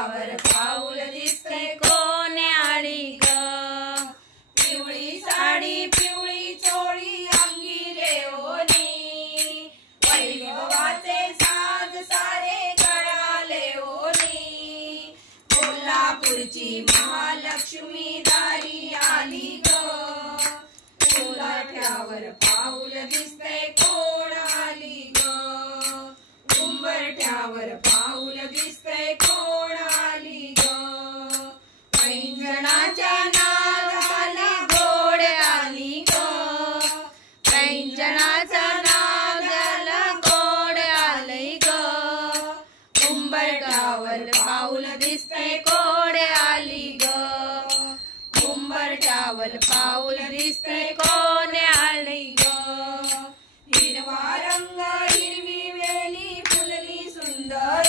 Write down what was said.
उंबरठ्यावर पाऊल दिसते कोण आली ग पिवळी साडी पिवळी चोळी अंगी लेओनी वैभवाचे साज सारे गळाले ओनी कोल्हापूरची महालक्ष्मी दारी आली ग उंबरठ्यावर पाऊल दिसते कोण आली ग उंबरठ्यावर पाऊल दिसते कोण आली ग पैंजणाच्या नादाला घोड आली ग पैंजणाचा नादाला घोड आली ग उंबरठ्यावर पाऊल दिसते कोण आली ग उंबरठ्यावर पाऊल दिसते कोण आली ग हिरवा रंग हिरवी वेली फुलली सुंदर